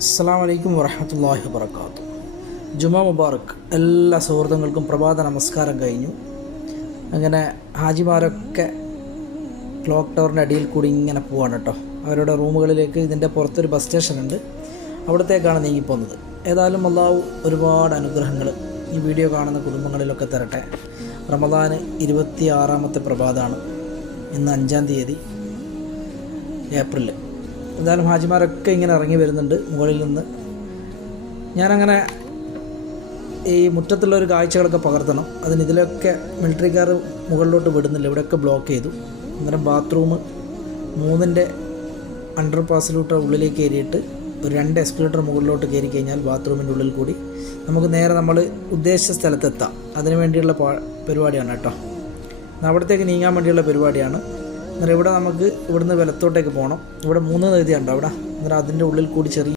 അസ്സലാമു അലൈക്കും വറഹ്മത്തുള്ളാഹി വബറകാതുഹു. ജുമാ മുബാറക്. എല്ലാ സുഹൃത്തുക്കൾക്കും പ്രഭാത നമസ്കാരം കഴിഞ്ഞു. അങ്ങനെ ഹാജിമാരൊക്കെ ക്ലോക്ക് ടവറിൻ്റെ അടിയിൽ കൂടി ഇങ്ങനെ പോവാണ് കേട്ടോ. അവരുടെ റൂമുകളിലേക്ക്. ഇതിൻ്റെ പുറത്തൊരു ബസ് സ്റ്റേഷൻ ഉണ്ട്, അവിടത്തേക്കാണ് നീങ്ങിപ്പോകുന്നത്. ഏതായാലും അള്ളാഹു ഒരുപാട് അനുഗ്രഹങ്ങൾ ഈ വീഡിയോ കാണുന്ന കുടുംബങ്ങളിലൊക്കെ തരട്ടെ. റമദാന് 26ാമത്തെ പ്രഭാതമാണ്. ഇന്ന് 5-ാം തീയതി ഏപ്രിൽ. എന്തായാലും ഹാജിമാരൊക്കെ ഇങ്ങനെ ഇറങ്ങി വരുന്നുണ്ട് മുകളിൽ നിന്ന്. ഞാനങ്ങനെ ഈ മുറ്റത്തുള്ളൊരു കാഴ്ചകളൊക്കെ പകർത്തണം. ഇതിലൊക്കെ മിലിറ്ററിക്കാർ മുകളിലോട്ട് വിടുന്നില്ല, ഇവിടെയൊക്കെ ബ്ലോക്ക് ചെയ്തു. അന്നേരം ബാത്റൂം 3ൻ്റെ അണ്ടർ പാസിലോട്ട് ഉള്ളിലേക്ക് കയറിയിട്ട് ഒരു 2 എസ്കലേറ്റർ മുകളിലോട്ട് കയറി കഴിഞ്ഞാൽ ബാത്റൂമിൻ്റെ ഉള്ളിൽ കൂടി നമുക്ക് നേരെ നമ്മൾ ഉദ്ദേശിച്ച സ്ഥലത്തെത്താം. അതിനു വേണ്ടിയുള്ള പരിപാടിയാണ് കേട്ടോ. അവിടത്തേക്ക് നീങ്ങാൻ വേണ്ടിയുള്ള പരിപാടിയാണ്. അന്നേരം ഇവിടെ നമുക്ക് ഇവിടുന്ന് വലത്തോട്ടേക്ക് പോകണം. ഇവിടെ 3 നദിയുണ്ട് അവിടെ. അന്നേരം അതിൻ്റെ ഉള്ളിൽ കൂടി ചെറിയ